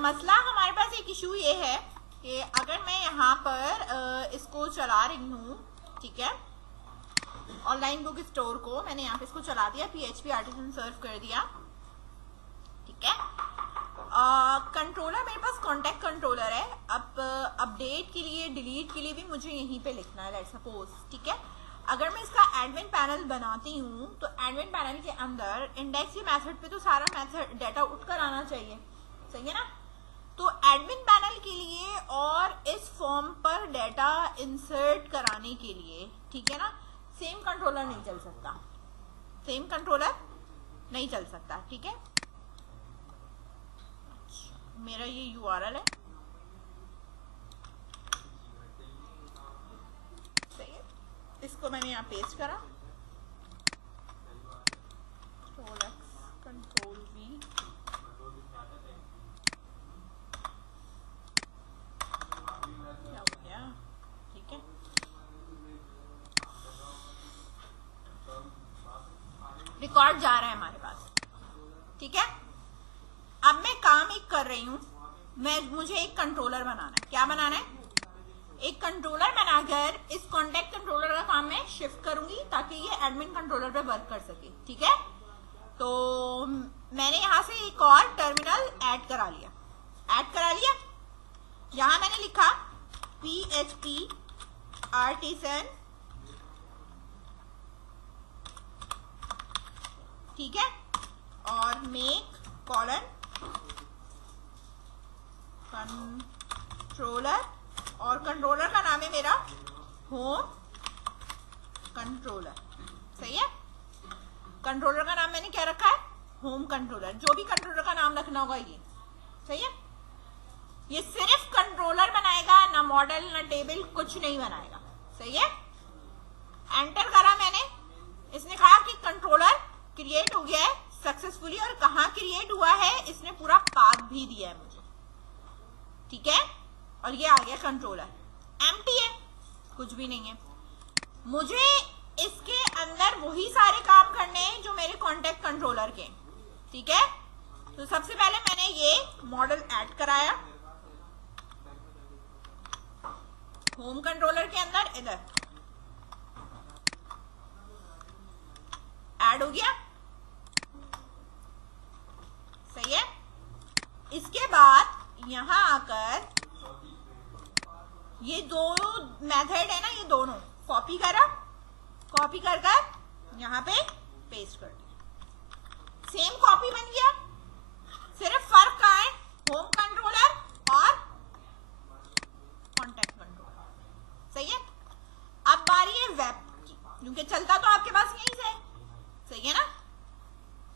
मसला हमारे पास एक इशू ये है कि अगर मैं यहाँ पर इसको चला रही हूँ, ठीक है, ऑनलाइन बुक स्टोर को मैंने यहाँ पे इसको चला दिया, PHP आर्टिसन सर्व कर दिया, ठीक है। कंट्रोलर मेरे पास कॉन्टेक्ट कंट्रोलर है। अब अपडेट के लिए, डिलीट के लिए भी मुझे यहीं पे लिखना है, लेट्स सपोज, ठीक है। अगर मैं इसका एडमिन पैनल बनाती हूँ तो एडमिन पैनल के अंदर इंडेक्स के मेथड पे तो सारा मेथड डाटा उठकर आना चाहिए, सही है ना। तो एडमिन पैनल के लिए और इस फॉर्म पर डाटा इंसर्ट कराने के लिए, ठीक है ना, सेम कंट्रोलर नहीं चल सकता, सेम कंट्रोलर नहीं चल सकता, ठीक है। मेरा ये URL है, सही है, इसको मैंने यहाँ पेस्ट करा, कंट्रोल V, क्या हो गया, ठीक है। रिकॉर्ड जा रहा है हमारे पास, ठीक है। अब मैं काम एक कर रही हूं, मुझे एक कंट्रोलर बनाना है। क्या बनाना है? एक कंट्रोलर बनाकर इस कॉन्टेक्ट कंट्रोलर का काम मैं शिफ्ट करूंगी ताकि ये एडमिन कंट्रोलर पे वर्क कर सके, ठीक है। तो मैंने यहां से एक और टर्मिनल ऐड करा लिया। यहां मैंने लिखा PHP आर्टिसन, ठीक है, और मेक कॉलन कंट्रोलर, और कंट्रोलर का नाम है मेरा होम कंट्रोलर, सही है। कंट्रोलर का नाम मैंने क्या रखा है? Home controller. जो भी कंट्रोलर का नाम रखना होगा ये, सही है। ये सिर्फ कंट्रोलर बनाएगा, ना मॉडल ना टेबल, कुछ नहीं बनाएगा, सही है। एंटर करा मैंने, इसने कहा कि कंट्रोलर क्रिएट हो गया है सक्सेसफुली, और कहाँ क्रिएट हुआ है इसने पूरा पाथ भी दिया है मुझे, ठीक है। और ये आ गया कंट्रोलर, एम्प्टी है, कुछ भी नहीं है। मुझे इसके अंदर वही सारे काम करने हैं जो मेरे कॉन्टेक्ट कंट्रोलर के, ठीक है। तो सबसे पहले मैंने ये मॉडल ऐड कराया होम कंट्रोलर के अंदर, इधर ऐड हो गया, सही है। इसके बाद यहां आकर ये दो मेथड है ना, ये दोनों कॉपी कर यहां पे पेस्ट कर दिया, सेम कॉपी बन गया। सिर्फ फर्क कहां है? होम कंट्रोलर और कॉन्टेक्ट कंट्रोलर, सही है। अब बारी है वेब की, क्योंकि चलता तो आपके पास यहीं से, सही है ना।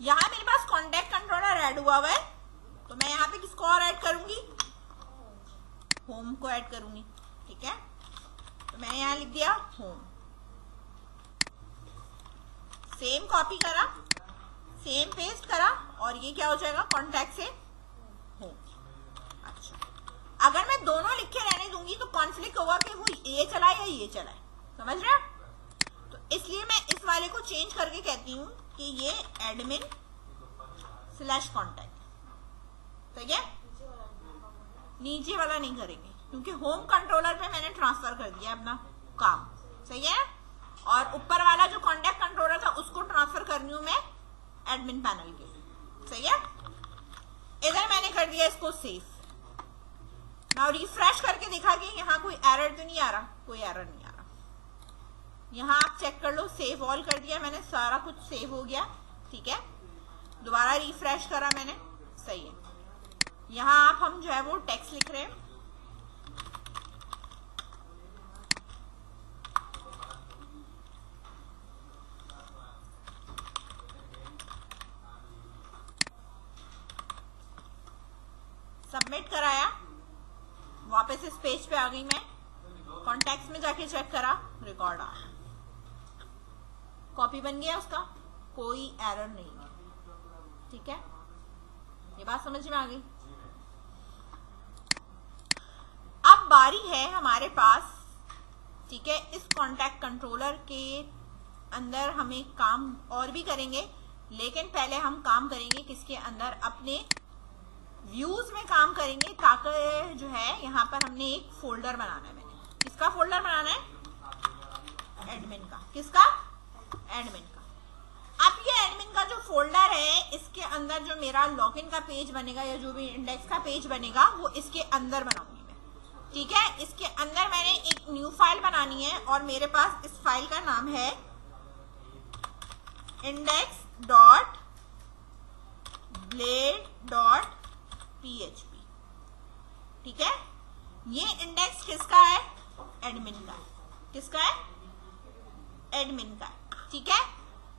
यहां मेरे पास कॉन्टेक्ट कंट्रोलर ऐड हुआ है, तो मैं यहाँ पे किसको और ऐड करूंगी? होम को ऐड करूंगी, ठीक है। तो मैंने यहाँ लिख दिया होम, सेम कॉपी करा, सेम पेस्ट करा, और ये क्या हो जाएगा? कॉन्टैक्ट से होम। अच्छा, अगर मैं दोनों लिखे रहने दूंगी तो कॉन्फ्लिक्ट होगा कि वो ये चलाए या ये चलाए, समझ रहे? तो इसलिए मैं इस वाले को चेंज करके कहती हूँ कि ये एडमिन / कॉन्टैक्ट, ठीक है। नीचे वाला नहीं करेंगे क्योंकि होम कंट्रोलर पे मैंने ट्रांसफर कर दिया अपना काम, सही है। और ऊपर वाला जो कॉन्टेक्ट कंट्रोलर था उसको ट्रांसफर करनी हूं मैं एडमिन पैनल के, सही है। इधर मैंने कर दिया इसको सेव। नाउ रिफ्रेश करके देखा कि यहाँ कोई एरर तो नहीं आ रहा, कोई एरर नहीं आ रहा। यहाँ आप चेक कर लो, सेव ऑल कर दिया मैंने, सारा कुछ सेव हो गया, ठीक है। दोबारा रिफ्रेश करा मैंने, सही है। यहाँ आप हम जो है वो टेक्स्ट लिख रहे हैं, सबमिट कराया, वापस इस पेज पे आ गई मैं, कॉन्टैक्ट्स में जाके चेक करा, रिकॉर्ड आ, कॉपी बन गया उसका, कोई एरर नहीं है, ठीक है। ये बात समझ में आ गई। अब बारी है हमारे पास, ठीक है, इस कॉन्टैक्ट कंट्रोलर के अंदर हमें काम और भी करेंगे, लेकिन पहले हम काम करेंगे किसके अंदर? अपने व्यूज में काम करेंगे। करेंगे ताकि जो है यहाँ पर हमने एक फोल्डर बनाना है। मैंने किसका फोल्डर बनाना है? एडमिन का। किसका? एडमिन का। अब ये एडमिन का जो फोल्डर है इसके अंदर जो मेरा लॉगिन का पेज बनेगा या जो भी इंडेक्स का पेज बनेगा वो इसके अंदर बनाऊंगी मैं। ठीक है, इसके अंदर मैंने एक न्यू फाइल बनानी है और मेरे पास इस फाइल का नाम है index.blade.php। ठीक है, ये इंडेक्स किसका है? एडमिन का। किसका है? एडमिन का। ठीक है,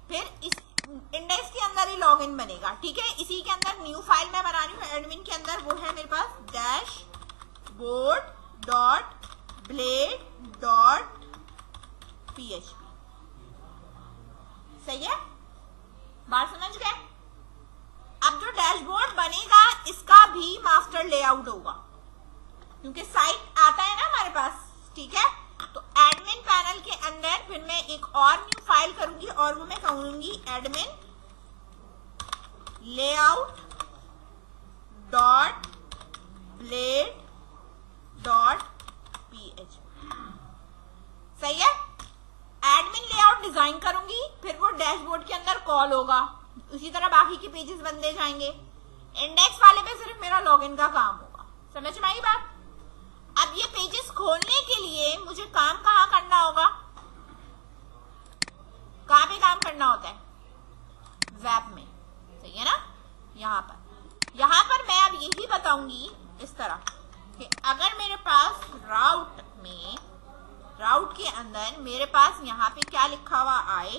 फिर इस इंडेक्स के अंदर ही लॉगिन बनेगा। ठीक है, इसी के अंदर न्यू फाइल मैं बना रही हूँ एडमिन के अंदर, वो है मेरे पास dashboard.blade.php। सही है, बात समझ गए? अब जो डैशबोर्ड बनेगा इसका भी मास्टर लेआउट होगा क्योंकि साइट आता है ना हमारे पास। ठीक है, तो एडमिन पैनल के अंदर फिर मैं एक और न्यू फाइल करूंगी और वो मैं कहूंगी admin layout dot blade dot php। सही है, एडमिन लेआउट डिजाइन करूंगी फिर वो डैशबोर्ड के अंदर कॉल होगा। उसी तरह बाकी के पेजेस बनते जाएंगे। इंडेक्स वाले पे सिर्फ मेरा लॉगिन का काम होगा। समझ में आई बात? अब ये पेजेस खोलने के लिए मुझे काम कहाँ करना होगा? कहाँ पे काम करना होता है? वेब में। सही है ना? यहाँ पर मैं अब यही बताऊंगी इस तरह कि अगर मेरे पास राउट के अंदर मेरे पास यहाँ पे क्या लिखा हुआ आए,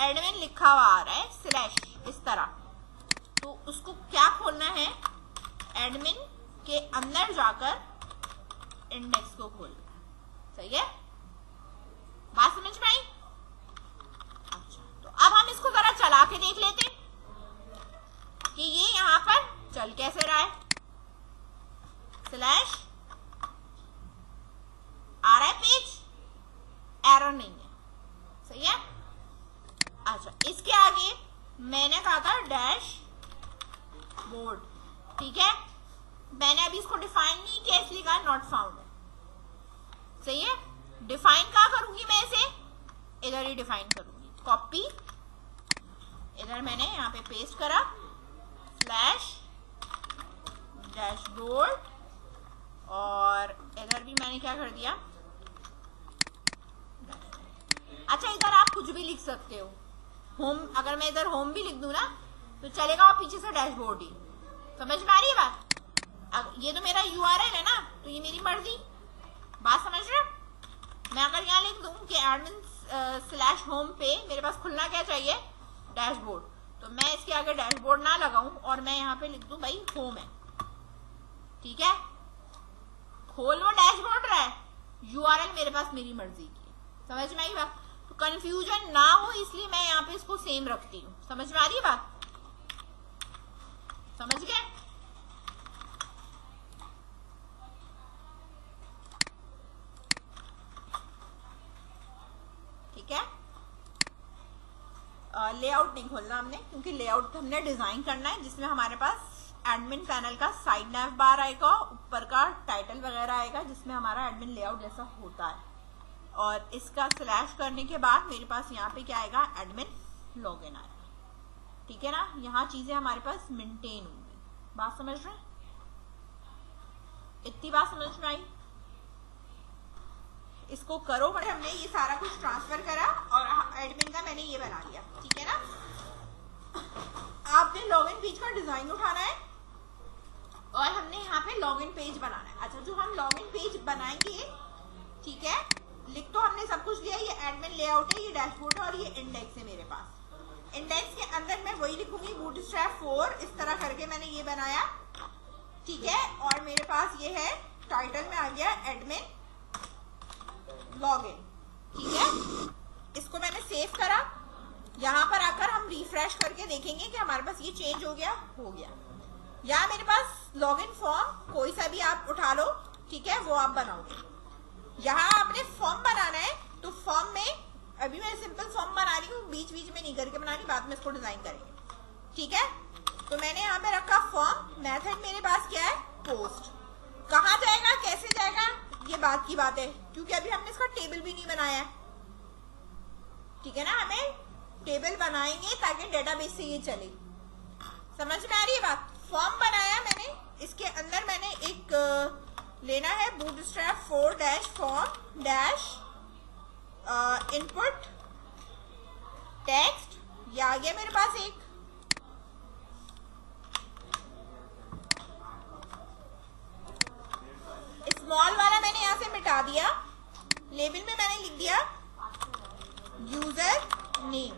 एडमिन लिखा हुआ आ रहा है स्लैश इस तरह, तो उसको क्या खोलना है? एडमिन के अंदर जाकर इंडेक्स को खोलना। सही है, बात समझ में आई? अच्छा, तो अब हम इसको जरा चला के देख लेते कि ये यहाँ पर चल कैसे रहा है। स्लैश आ रहा है पेज, एरर नहीं है। सही है, अच्छा इसके आगे मैंने कहा था डैश बोर्ड। ठीक है, मैंने अभी इसको डिफाइन नहीं किया इसलिए कहा नॉट फाउंड है। सही है, डिफाइन कहाँ करूंगी मैं इसे? इधर ही डिफाइन करूंगी। कॉपी, इधर मैंने यहाँ पे पेस्ट करा स्लैश डैशबोर्ड और इधर भी मैंने क्या कर दिया? अच्छा, इधर आप कुछ भी लिख सकते हो। होम, अगर मैं इधर होम भी लिख दूं ना तो चलेगा और पीछे से डैशबोर्ड ही। समझ में आ रही है बात? अब ये तो मेरा URL है ना, तो ये मेरी मर्जी। बात समझ रहे हो? मैं अगर यहाँ लिख दूं कि एडमिन स्लैश होम पे मेरे पास खुलना क्या चाहिए? डैशबोर्ड, तो मैं इसके आगे डैशबोर्ड ना लगाऊं और मैं यहाँ पे लिख दूं भाई होम है। ठीक है, खोल वो डैशबोर्ड रहा है, URL मेरे पास मेरी मर्जी की। समझ में आई बात? तो कंफ्यूजन ना हो इसलिए मैं यहाँ पे इसको सेम रखती हूँ। समझ में आ रही है बात? समझ गए? ठीक है, लेआउट नहीं खोलना हमने क्योंकि लेआउट हमने डिजाइन करना है जिसमें हमारे पास एडमिन पैनल का साइड नैव बार आएगा, ऊपर का टाइटल वगैरह आएगा जिसमें हमारा एडमिन लेआउट जैसा होता है, और इसका स्लैश करने के बाद मेरे पास यहाँ पे क्या आएगा? एडमिन लॉगिन आएगा। ठीक है ना, यहाँ चीजें हमारे पास मेंटेन होंगी। बात समझ रहे हैं? इतनी बात समझ में आई? इसको करो, बट हमने ये सारा कुछ ट्रांसफर करा और एडमिन का मैंने ये बना लिया। ठीक है ना, आपने लॉगिन पेज का डिजाइन उठाना है और हमने यहाँ पे लॉगिन पेज बनाना है। अच्छा, जो हम लॉगिन पेज बनाएंगे, ठीक है, लिख तो हमने सब कुछ लिया। ये एडमिन लेआउट है, ये डैशबोर्ड है और ये इंडेक्स है मेरे पास। इंडेक्स के अंदर मैं वही लिखूंगी बूटस्ट्रैप 4 इस तरह करके मैंने ये बनाया। ठीक है, और मेरे पास ये है टाइटल में आ गया एडमिन लॉगिन। ठीक है, इसको मैंने सेव करा। यहाँ पर आकर हम रिफ्रेश करके देखेंगे कि हमारे पास ये चेंज हो गया। यहाँ मेरे पास लॉगिन फॉर्म कोई सा भी आप उठा लो, ठीक है, वो आप बनाओगे। यहाँ आपने फॉर्म बनाना है तो फॉर्म में अभी मैं सिंपल फॉर्म बना रही हूँ, बीच बीच में नहीं करके बना रही, बाद में इसको डिजाइन करेंगे। ठीक है, तो मैंने यहाँ पे रखा फॉर्म। मेथड मेरे पास क्या है? पोस्ट। कहाँ जाएगा, कैसे जाएगा, ये बात की बात है, क्योंकि अभी हमने इसका टेबल भी नहीं बनाया है। ठीक है ना, हमें टेबल बनाएंगे ताकि डेटाबेस से ये चले। समझ में आ रही है बात। फॉर्म बनाया मैंने, इसके अंदर मैंने एक लेना है बूटस्ट्रैप 4-form- इनपुट टेक्स्ट। ये आ गया मेरे पास एक। स्मॉल वाला मैंने यहां से मिटा दिया। लेबल में मैंने लिख दिया यूजर नेम,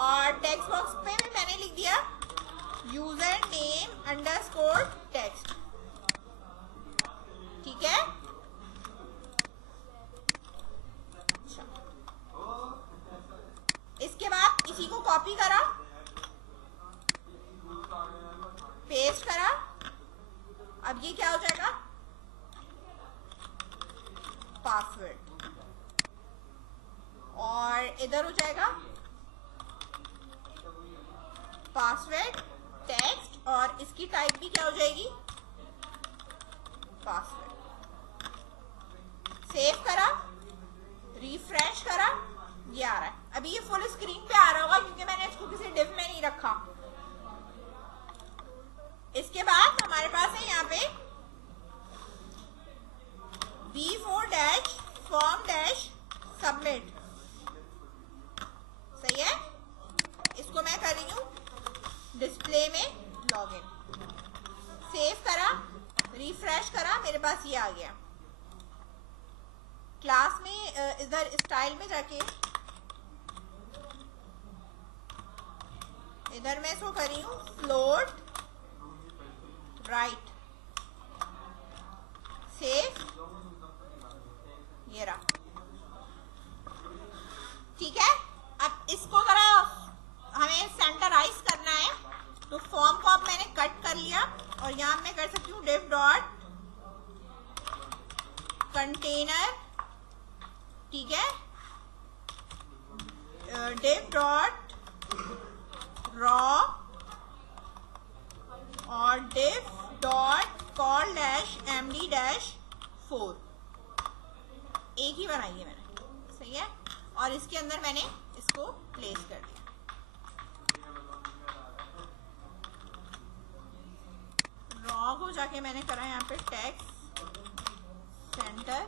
और टेक्स्ट बॉक्स पे भी मैंने लिख दिया यूजर नेम अंडरस्कोर टेक्स्ट। ठीक है, अच्छा। इसके बाद इसी को कॉपी करा, पेस्ट करा। अब ये क्या हो जाएगा, पासवर्ड, और इधर हो जाएगा पासवर्ड टेक्स्ट, और इसकी टाइप भी क्या हो जाएगी, पासवर्ड। सेव करा, रिफ्रेश करा, ये आ रहा है। अभी ये फुल स्क्रीन पे आ रहा होगा क्योंकि मैंने इसको किसी डिव में नहीं रखा। इसके बाद हमारे पास है यहाँ पे B4-form-submit। सही है, इसको मैं कर रही हूँ डिस्प्ले में लॉगिन। सेव करा, रिफ्रेश करा, मेरे पास ये आ गया। क्लास में इधर स्टाइल में जाके इधर मैं इसको कर रही हूँ फ्लोट राइट। सेव, ये रहा। ठीक है, अब इसको जरा हमें सेंटराइज करना है, तो फॉर्म को अब मैंने कट कर लिया, और यहां मैं कर सकती हूँ div डॉट कंटेनर। ठीक है, div डॉट रॉ और div डॉट कॉल -md-4। एक ही बनाई है मैंने, सही है, और इसके अंदर मैंने इसको प्लेस कर दिया। रॉ को जाके मैंने करा यहाँ पे टेक्स्ट सेंटर।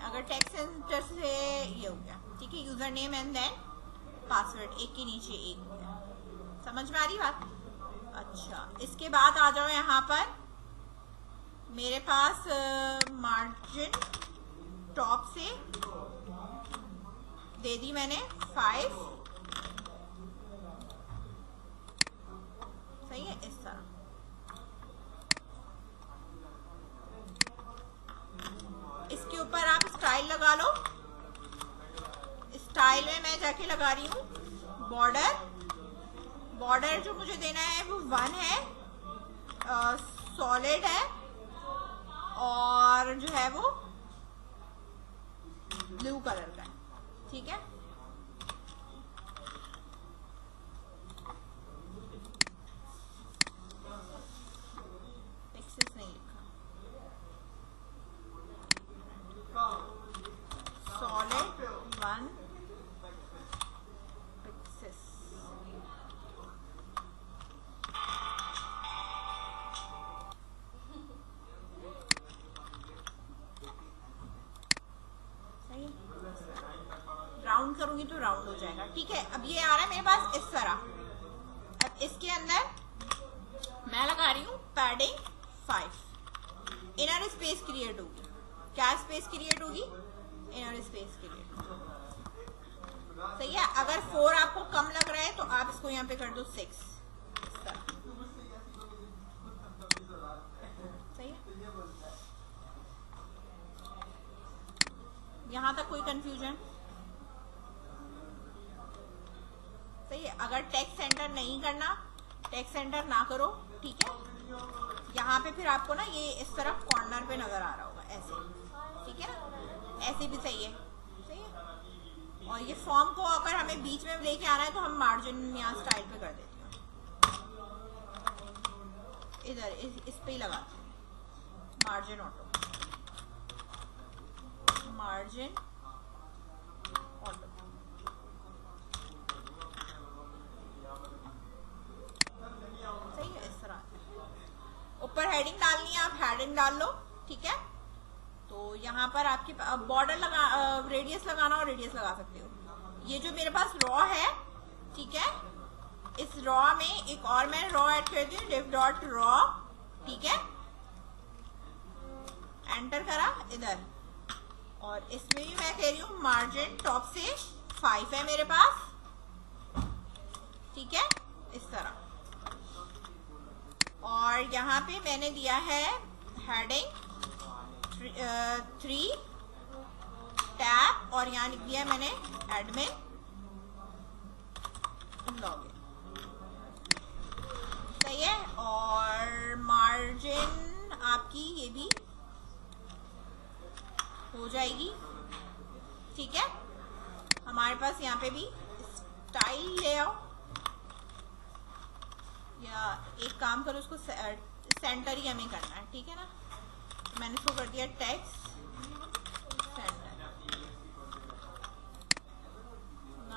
अगर टेक्स्ट सेंटर से ये हो गया, ठीक है, user name and then password, एक के नीचे एक हो गया। समझ में आ रही बात। अच्छा, इसके बाद आ जाओ यहाँ पर, मेरे पास मार्जिन टॉप से दे दी मैंने 5। सही है, इस तरह। इसके ऊपर आप स्टाइल लगा लो। स्टाइल में मैं जाके लगा रही हूँ बॉर्डर। बॉर्डर जो मुझे देना है वो 1 है, सॉलिड है, और जो है वो ब्लू कलर का है। ठीक है, पिक्सेस नहीं लिखा, सॉलिड 1 पिक्सेस। राउंड करूंगी तो राउंड हो जाएगा। ठीक है, अब ये आ रहा है मेरे पास इस तरह। अब इसके अंदर मैं लगा रही हूँ पैडिंग 5। इनर स्पेस क्रिएट होगी। क्या स्पेस क्रिएट होगी, इनर स्पेस क्रिएट होगी। सही है, अगर 4 आपको कम लग रहा है तो आप इसको यहाँ पे कर दो 6। सही है, यहाँ तक कोई कंफ्यूजन? सही है, अगर टेक्स्ट सेंटर नहीं करना, टेक्स्ट सेंटर ना करो। ठीक है, यहाँ पे फिर आपको ना ये इस तरफ कॉर्नर पे नजर आ रहा होगा ऐसे। ठीक है ना, ऐसे भी सही है। सही है, और ये फॉर्म को अगर हमें बीच में लेके आना है तो हम मार्जिन यहाँ स्टाइल पे कर देते हैं, इधर इस पे ही लगाते हैं मार्जिन ऑटो, मार्जिन ऑटो। सही है, इस तरह ऊपर हेडिंग डालनी है, आप हेडिंग डाल लो, ठीक है। तो यहाँ पर आपके बॉर्डर लगा, रेडियस लगाना और रेडियस लगा सकते हो। ये जो मेरे पास रॉ है, ठीक है, इस रॉ में एक और मैं रॉ ऐड कर दी, div डॉट रॉ, ठीक है, एंटर करा इधर, और इसमें भी मैं कह रही हूँ मार्जिन टॉप से 5 है मेरे पास, ठीक है, इस तरह। और यहाँ पे मैंने दिया है हेडिंग 3 टैब, और यहाँ लिख दिया मैंने एडमिन लॉगिन, सही है। और मार्जिन आपकी ये भी हो जाएगी, ठीक है। हमारे पास यहाँ पे भी स्टाइल ले आओ, या एक काम करो, उसको सेंटर ही हमें करना है, ठीक है ना। तो मैंने इसको कर दिया टेक्स्ट सेंटर।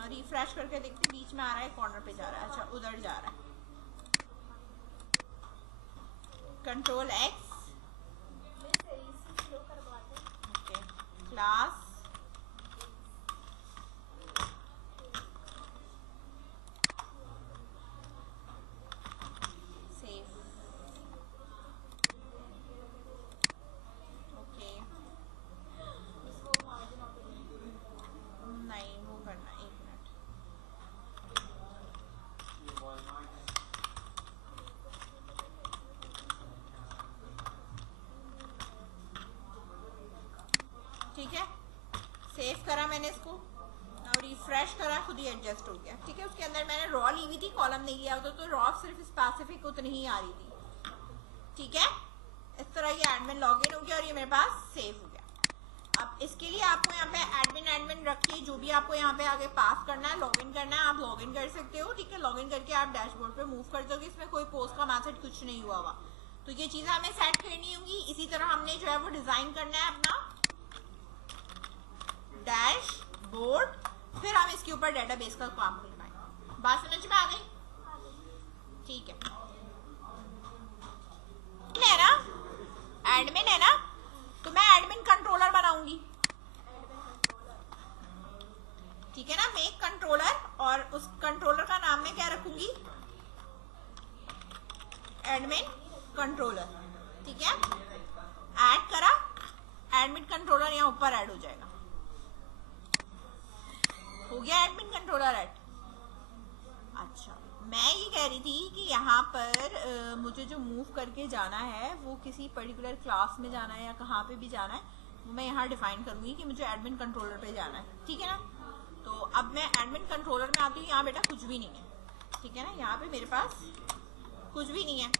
रिफ्रेश करके देखते, बीच में आ रहा है, कॉर्नर पे जा रहा है, अच्छा उधर जा रहा है। Control x, okay, class save, okay, नहीं वो करना, एक मिनट, ठीक है। सेव करा मैंने इसको, और रिफ्रेश करा, खुद ही एडजस्ट हो गया, ठीक है। उसके अंदर मैंने रॉ ली हुई थी, कॉलम नहीं लिया होता, तो रॉ सिर्फ स्पेसिफिक उतनी ही आ रही थी, ठीक है। इस तरह ये एडमिन लॉगिन हो गया और ये मेरे पास सेव हो गया। अब इसके लिए आपको यहाँ पे एडमिन रख के जो भी आपको यहाँ पे आगे पास करना है, लॉगिन करना है, आप लॉगिन कर सकते हो, ठीक है। लॉगिन करके आप डैशबोर्ड पे मूव कर दोगे, इसमें कोई पोस्ट का मैसेज कुछ नहीं हुआ हुआ, तो ये चीजें हमें सेट करनी होंगी। इसी तरह हमने जो है वो डिजाइन करना है अपना डैशबोर्ड, फिर हम इसके ऊपर डेटाबेस का काम कर पाएंगे। बात समझ में आ गई? ठीक है ना, एडमिन है ना, तो मैं एडमिन कंट्रोलर बनाऊंगी, ठीक है ना। मेक कंट्रोलर, और उस कंट्रोलर का नाम मैं क्या रखूंगी, एडमिन कंट्रोलर, ठीक है। ऐड करा, एडमिन कंट्रोलर यहाँ ऊपर ऐड हो जाएगा, हो गया एडमिन कंट्रोलर ऐड। अच्छा, मैं ये कह रही थी कि यहाँ पर मुझे जो मूव करके जाना है वो किसी पर्टिकुलर क्लास में जाना है या कहाँ पे भी जाना है, वो मैं यहाँ डिफाइन करूंगी कि मुझे एडमिन कंट्रोलर पे जाना है, ठीक है ना। तो अब मैं एडमिन कंट्रोलर में आती हूँ, यहाँ बेटा कुछ भी नहीं है, ठीक है ना, यहाँ पे मेरे पास कुछ भी नहीं है।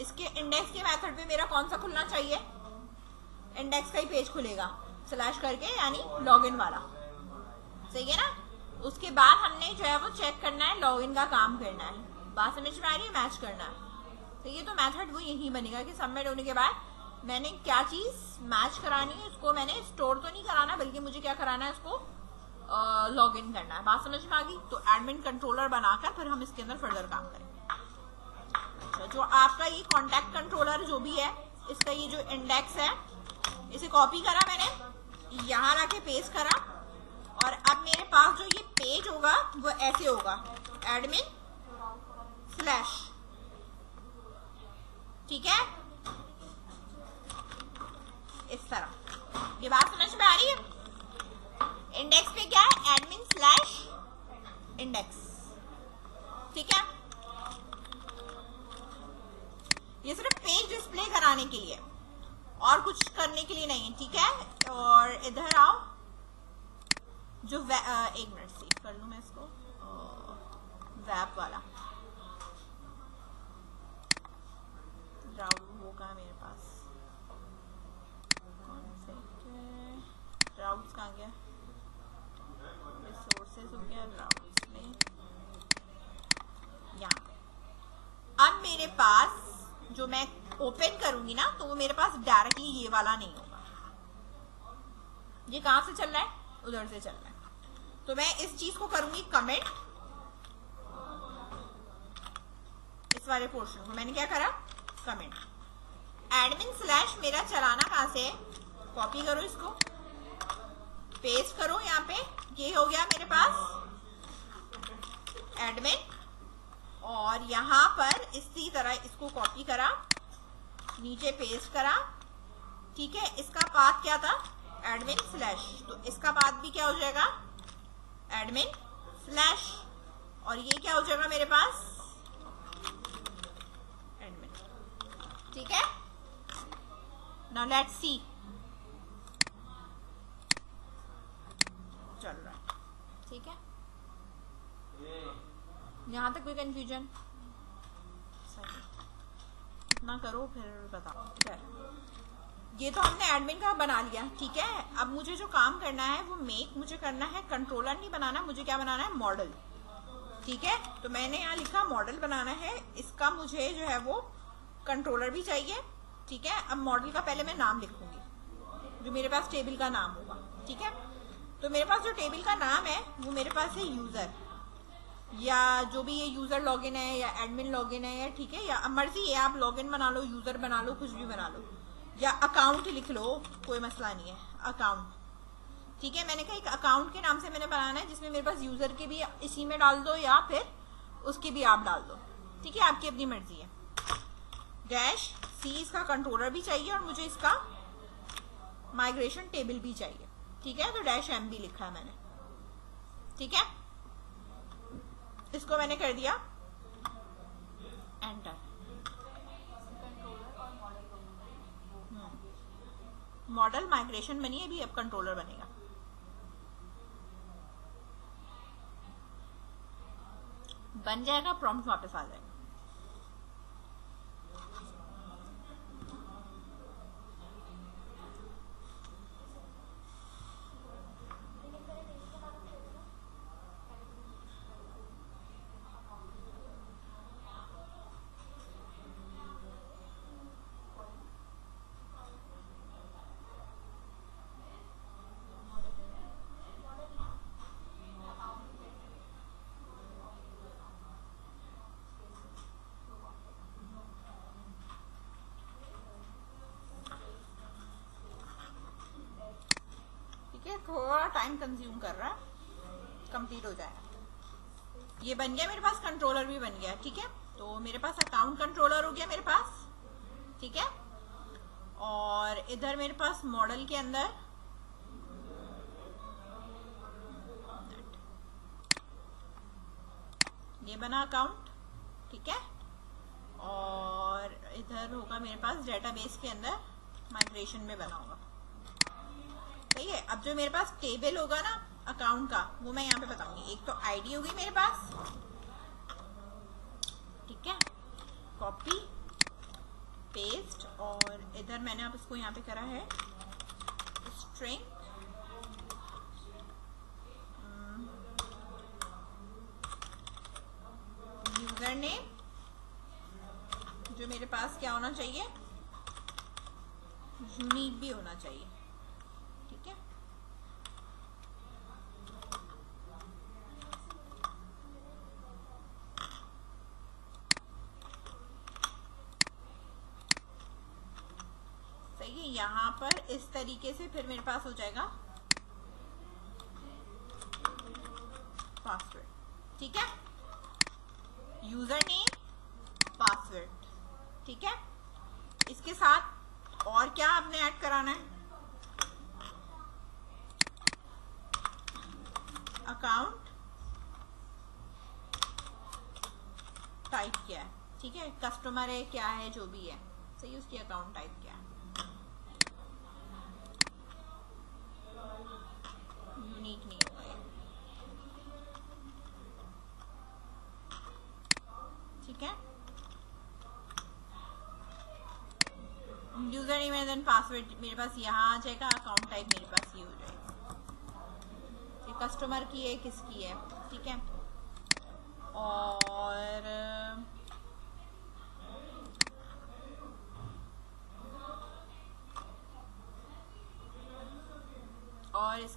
इसके इंडेक्स के मेथड पे मेरा कौन सा खुलना चाहिए, इंडेक्स का ही पेज खुलेगा स्लैश करके, यानी लॉगिन वाला, सही है ना। उसके बाद हमने जो है वो चेक करना है, लॉगिन का काम करना है। बात समझ में आ रही है, मैच करना है, तो ये तो मेथड वो यही बनेगा कि सबमिट होने के बाद मैंने क्या चीज मैच करानी है, उसको मैंने स्टोर तो नहीं कराना, बल्कि मुझे क्या कराना है, उसको लॉगिन करना है। बात समझ में आ गई। तो एडमिन कंट्रोलर बनाकर फिर हम इसके अंदर फर्दर काम करेंगे। अच्छा, जो आपका ये कॉन्टैक्ट कंट्रोलर जो भी है, इसका ये जो इंडेक्स है, इसे कॉपी करा मैंने, यहाँ लाके पेस्ट करा, और अब मेरे पास जो ये पेज होगा वो ऐसे होगा, एडमिन स्लैश, ठीक है, इस तरह। ये बात समझ में आ रही है? इंडेक्स पे क्या है, एडमिन स्लैश इंडेक्स, ठीक है। ये सिर्फ पेज डिस्प्ले कराने के लिए, और कुछ करने के लिए नहीं है, ठीक है। और इधर आओ, जो एक मिनट सेव कर लूं मैं इसको, वेब वाला राउट होगा मेरे पास, कौन से राउट्स कहाँ गया, होगी ना, तो वो मेरे पास डायरेक्टली ये वाला नहीं होगा। ये कहां से चल रहा है, उधर से चल रहा है। तो मैं इस चीज को करूंगी कमेंट, इस वाले पोर्शन को मैंने क्या करा, कमेंट। एडमिन स्लैश मेरा चलाना कहां से है, कॉपी करो, इसको पेस्ट करो यहाँ पे, ये हो गया मेरे पास एडमिन, और यहां पर इसी तरह इसको कॉपी करा, नीचे पेस्ट करा, ठीक है। इसका पाथ क्या था, एडमिन स्लैश, तो इसका पाथ भी क्या हो जाएगा, एडमिन स्लैश, और ये क्या हो जाएगा मेरे पास, एडमिन, ठीक है। नाउ लेट्स सी, चल रहा है, ठीक है। यहां तक कोई कंफ्यूजन, इतना करो फिर बताओ। ये तो हमने एडमिन का बना लिया, ठीक है। अब मुझे जो काम करना है वो मुझे करना है, कंट्रोलर नहीं बनाना, मुझे क्या बनाना है, मॉडल, ठीक है। तो मैंने यहाँ लिखा मॉडल बनाना है, इसका मुझे जो है वो कंट्रोलर भी चाहिए, ठीक है। अब मॉडल का पहले मैं नाम लिखूंगी, जो मेरे पास टेबल का नाम होगा, ठीक है। तो मेरे पास जो टेबल का नाम है वो मेरे पास है यूजर, या जो भी ये यूजर लॉगिन है या एडमिन लॉगिन है, ठीक है, या मर्जी है, आप लॉगिन बना लो, यूजर बना लो, कुछ भी बना लो, या अकाउंट लिख लो, कोई मसला नहीं है, अकाउंट, ठीक है। मैंने कहा एक अकाउंट के नाम से मैंने बनाना है, जिसमें मेरे पास यूजर के भी इसी में डाल दो या फिर उसकी भी आप डाल दो, ठीक है, आपकी अपनी मर्जी है। डैश सी, इसका कंट्रोलर भी चाहिए और मुझे इसका माइग्रेशन टेबल भी चाहिए, ठीक है। तो डैश एम भी लिखा है मैंने, ठीक है। इसको मैंने कर दिया एंटर। मॉडल माइग्रेशन बनी है, अभी अब कंट्रोलर बनेगा। बन जाएगा, प्रॉम्प्ट वापस आ जाएगा। थोड़ा टाइम कंज्यूम कर रहा है, कंप्लीट हो जाएगा। ये बन गया मेरे पास, कंट्रोलर भी बन गया, ठीक है। तो मेरे पास अकाउंट कंट्रोलर हो गया मेरे पास, ठीक है। और इधर मेरे पास मॉडल के अंदर ये बना अकाउंट, ठीक है। और इधर होगा मेरे पास डेटाबेस के अंदर माइग्रेशन में बना होगा, सही है। अब जो मेरे पास टेबल होगा ना अकाउंट का, वो मैं यहाँ पे बताऊंगी। एक तो आईडी होगी मेरे पास, ठीक है, कॉपी पेस्ट, और इधर मैंने अब इसको यहाँ पे करा है स्ट्रिंग, यूजर नेम, जो मेरे पास क्या होना चाहिए, यूनिक भी होना चाहिए, ठीक है। सही है। यहाँ पर इस तरीके से फिर मेरे पास हो जाएगा पासवर्ड, ठीक है, यूजर नेम, पासवर्ड, ठीक है। इसके साथ और क्या आपने ऐड कराना है, अकाउंट टाइप किया है, ठीक है, कस्टमर है क्या है जो भी है, सही, उसकी अकाउंट टाइप किया है, यूनिक नहीं होगा ये, ठीक है। User name and then password मेरे पास यहाँ आ जाएगा, अकाउंट टाइप मेरे पास ये हो जाएगा, ये कस्टमर की है किसकी है, ठीक है। और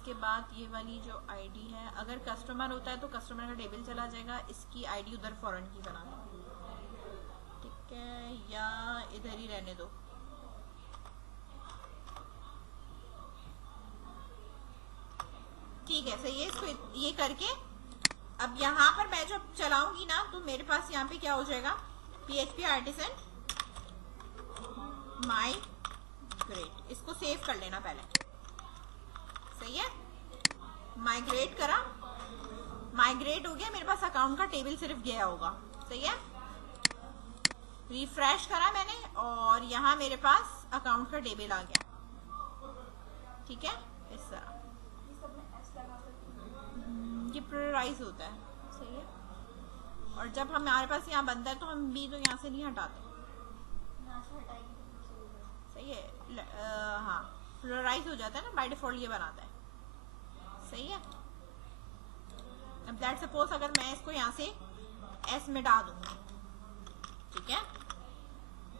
इसके बाद ये वाली जो आईडी है, अगर कस्टमर होता है तो कस्टमर का टेबल चला जाएगा, इसकी आईडी उधर फॉरेन की बना दो, ठीक है, या इधर ही रहने दो। ठीक है, सही है। इसको ये करके अब यहाँ पर मैं जब चलाऊंगी ना तो मेरे पास यहाँ पे क्या हो जाएगा, PHP आर्टिसन माइग्रेट, इसको सेव कर लेना पहले, सही है। माइग्रेट करा, माइग्रेट हो गया, मेरे पास अकाउंट का टेबल सिर्फ गया होगा, सही है। रिफ्रेश करा मैंने और यहाँ मेरे पास अकाउंट का टेबल आ गया, ठीक है, इस तरह ये प्रेराइज होता है, सही है। और जब हमारे पास यहाँ बनता है तो हम भी तो यहाँ से नहीं हटाते, सही है। हाँ, प्रेराइज हो जाता है ना, बाय डिफॉल्ट ये बनाता है, सही है। अब दैट सपोज अगर मैं इसको यहाँ से एस में डाल दूँ, ठीक है,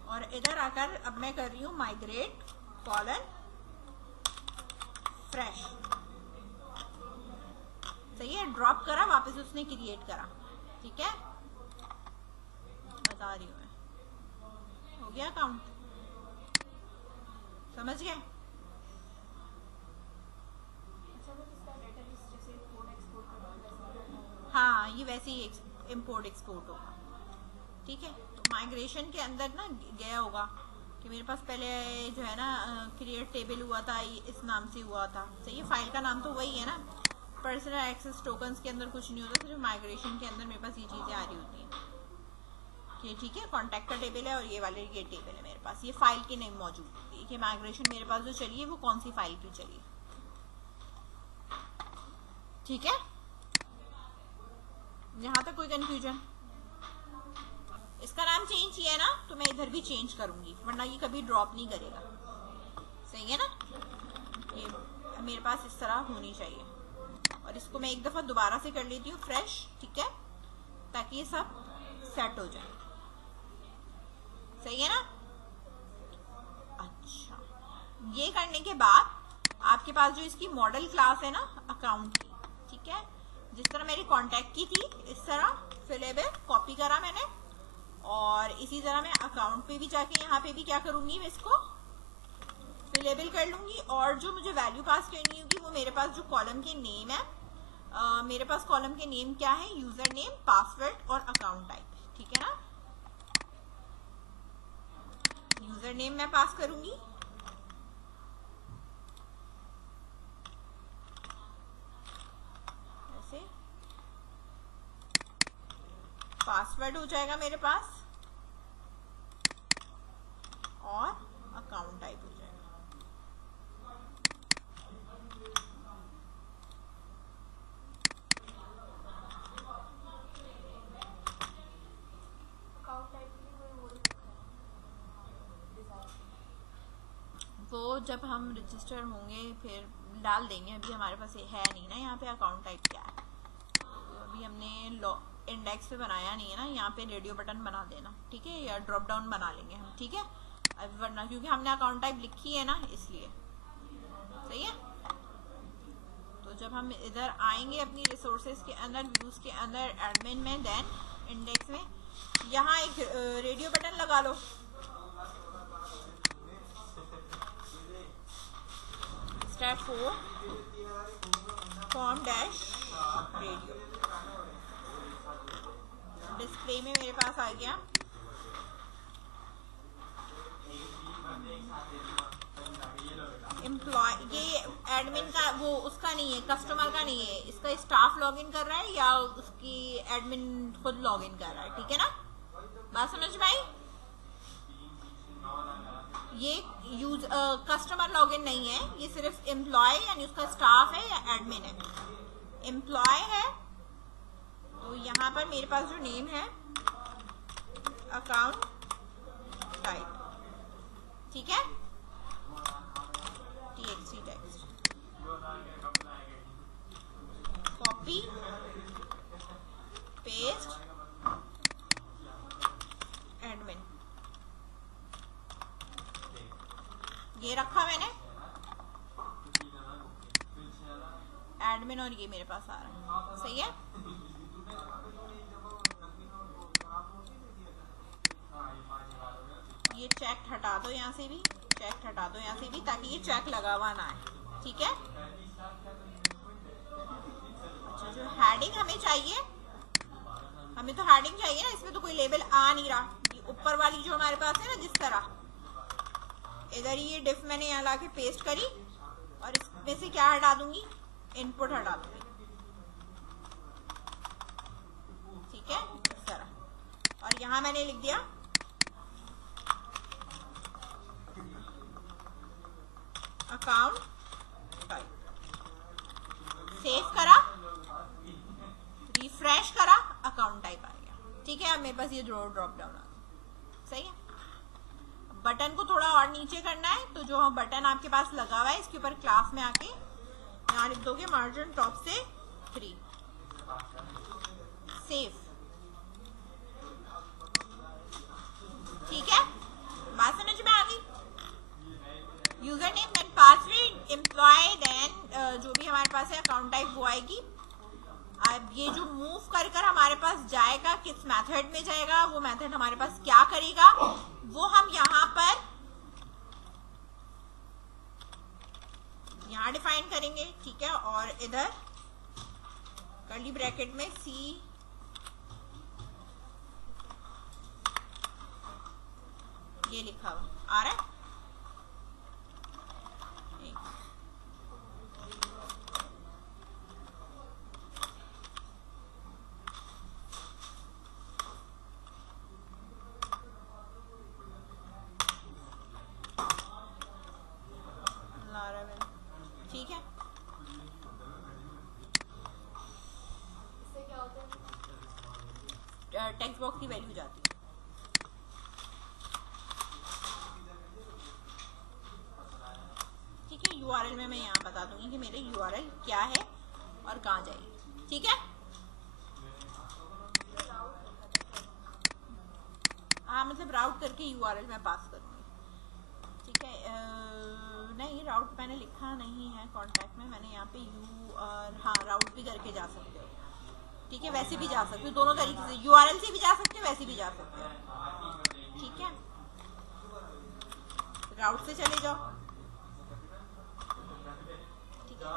और इधर आकर अब मैं कर रही हूँ माइग्रेट कॉलन फ्रेश, सही है। ड्रॉप करा, वापस उसने क्रिएट करा, ठीक है, बता रही हूँ मैं, हो गया अकाउंट, समझ गए। हाँ, ये वैसे ही इम्पोर्ट एक्सपोर्ट होगा, ठीक है। तो माइग्रेशन के अंदर ना गया होगा कि मेरे पास पहले जो है ना क्रिएट टेबल हुआ था, इस नाम से हुआ था, सही है। फाइल का नाम तो वही है ना, पर्सनल एक्सेस टोकन्स के अंदर कुछ नहीं होता, सिर्फ माइग्रेशन के अंदर मेरे पास ये चीज़ें आ रही होती हैं कि ठीक है, कॉन्टैक्ट का टेबल है और ये वाले ये टेबल है मेरे पास, ये फाइल की नहीं मौजूद होती है कि माइग्रेशन मेरे पास जो चली है वो कौन सी फाइल की चली, ठीक है। यहाँ तक कोई कंफ्यूजन? इसका नाम चेंज किया है ना तो मैं इधर भी चेंज करूंगी, वरना ये कभी ड्रॉप नहीं करेगा, सही है ना। ये मेरे पास इस तरह होनी चाहिए, और इसको मैं एक दफा दोबारा से कर लेती हूँ फ्रेश, ठीक है, ताकि ये सब सेट हो जाए, सही है ना। अच्छा, ये करने के बाद आपके पास जो इसकी मॉडल क्लास है ना अकाउंट की, ठीक है, जिस तरह मेरी कॉन्टैक्ट की थी इस तरह फिलेबल कॉपी करा मैंने, और इसी तरह मैं अकाउंट पे भी जाके यहाँ पे भी क्या करूंगी, मैं इसको फिलेबल कर लूंगी, और जो मुझे वैल्यू पास करनी होगी वो मेरे पास जो कॉलम के नेम है, मेरे पास कॉलम के नेम क्या है, यूजर नेम, पासवर्ड और अकाउंट टाइप, ठीक है ना। यूजर नेम मैं पास करूंगी, ऐसे पासवर्ड हो जाएगा मेरे पास, और अकाउंट टाइप हो जाएगा, वो जब हम रजिस्टर होंगे फिर डाल देंगे, अभी हमारे पास है नहीं ना यहाँ पे अकाउंट टाइप क्या है, तो अभी हमने इंडेक्स पे बनाया नहीं है ना, यहाँ पे रेडियो बटन बना देना, ठीक है, या ड्रॉप डाउन बना लेंगे हम, ठीक है, अब वरना क्योंकि हमने अकाउंट टाइप लिखी है ना इसलिए, सही है। तो जब हम इधर आएंगे अपनी रिसोर्सेज के अंदर, व्यूज के अंदर, एडमिन में, देन इंडेक्स में, यहाँ एक रेडियो बटन लगा लो, step 4 form dash radio, display में मेरे पास आ गया, एम्प्लॉय, ये एडमिन का वो उसका नहीं है, कस्टमर का नहीं है, इसका स्टाफ लॉगिन कर रहा है या उसकी एडमिन खुद लॉगिन कर रहा है, ठीक है ना, बात समझ में आई। ये यूज कस्टमर लॉगिन नहीं है, ये सिर्फ एम्प्लॉय यानी उसका स्टाफ है या एडमिन है। एम्प्लॉय है तो यहाँ पर मेरे पास जो नेम है अकाउंट टाइप, ठीक है, txt text, copy paste admin, ये रखा मैंने। मेरे पास आ रहा है, सही है। ये चेक हटा दो यहाँ से भी, चेक हटा दो यहाँ से भी, ताकि ये चेक लगा हुआ ना है, ठीक है। अच्छा, जो हेडिंग हमें चाहिए, हमें तो हेडिंग चाहिए ना, इसमें तो कोई लेबल आ नहीं रहा। ये ऊपर वाली जो हमारे पास है ना, जिस तरह इधर ये डिफ मैंने यहाँ लाके पेस्ट करी, और इसमें से क्या हटा दूंगी, इनपुट हटा दूंगी, ठीक है, इस तरह। और यहाँ मैंने लिख दिया अकाउंट टाइप, सेव करा, रिफ्रेश करा, अकाउंट टाइप आ गया, ठीक है। अब मेरे पास ये ड्रॉप डाउन आ गया, सही है। बटन को थोड़ा और नीचे करना है, तो जो बटन आपके पास लगा हुआ है इसके ऊपर क्लास में आके यहाँ लिख दोगे मार्जिन टॉप से 3, सेव, ठीक है। बात समझ में आ गई। User name then password employ then जो भी हमारे पास है अकाउंट टाइप वो आएगी। अब ये जो मूव कर कर हमारे पास जाएगा, किस मेथड में जाएगा, वो मेथड हमारे पास क्या करेगा, वो हम यहाँ पर यहाँ डिफाइन करेंगे, ठीक है। और इधर कर्ली ब्रैकेट में सी ये लिखा हुआ आ रहा है, ठीक है। टेक्स्ट बॉक्स की वैल्यू जाती है, ठीक है। यूआरएल में मैं यहाँ बता दूंगी कि मेरे यूआरएल क्या है और कहाँ जाएगी, ठीक है। हाँ, मतलब राउट करके यूआरएल में पास करूंगी, ठीक है। नहीं, राउट मैंने लिखा नहीं है कॉन्टैक्ट में, मैंने यहाँ पे हाँ राउट भी करके जा सकते हो, ठीक है। वैसे भी जा सकते हो, दोनों तरीके से, यूआरएल से भी जा सकते हो, वैसे भी जा सकते हो, ठीक है। राउट से चले जाओ, ठीक है।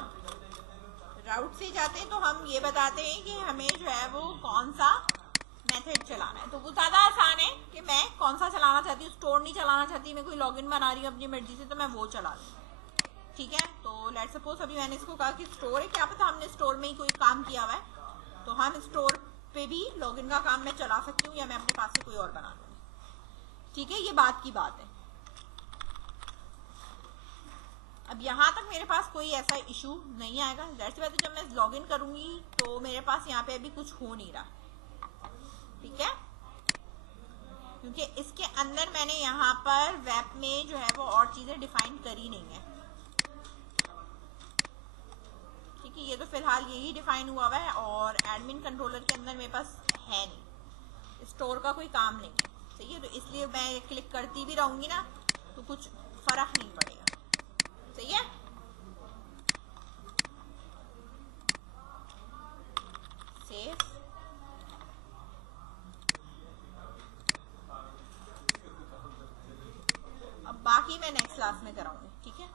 राउट से जाते हैं तो हम ये बताते हैं कि हमें जो है वो कौन सा मेथड चलाना है, तो वो ज़्यादा आसान है कि मैं कौन सा चलाना चाहती हूँ। स्टोर नहीं चलाना चाहती, मैं कोई लॉगिन बना रही हूँ अपनी मर्जी से, तो मैं वो चला लूँ, ठीक है। तो लेट्स सपोज अभी मैंने इसको कहा कि स्टोर है, क्या पता हमने स्टोर में ही कोई काम किया हुआ है, तो हम स्टोर पे भी लॉगिन का काम मैं चला सकती हूँ, या मैं अपने पास से कोई और बना लूँगी, ठीक है। ये बात की बात है। अब यहाँ तक मेरे पास कोई ऐसा इशू नहीं आएगा। ज़ाहिर सी बात है, जब मैं लॉगिन करूँगी तो मेरे पास यहाँ पे अभी कुछ हो नहीं रहा, ठीक है, क्योंकि इसके अंदर मैंने यहाँ पर वेब में जो है वो और चीज़ें डिफाइन करी नहीं है, ठीक है। ये तो फिलहाल यही डिफाइन हुआ है, और एडमिन कंट्रोलर के अंदर मेरे पास है नहीं, स्टोर का कोई काम नहीं है, सही है। तो इसलिए मैं क्लिक करती भी रहूँगी ना तो कुछ फर्क नहीं पड़ेगा, सही है। सेव, अब बाकी मैं नेक्स्ट क्लास में कराऊंगी, ठीक है।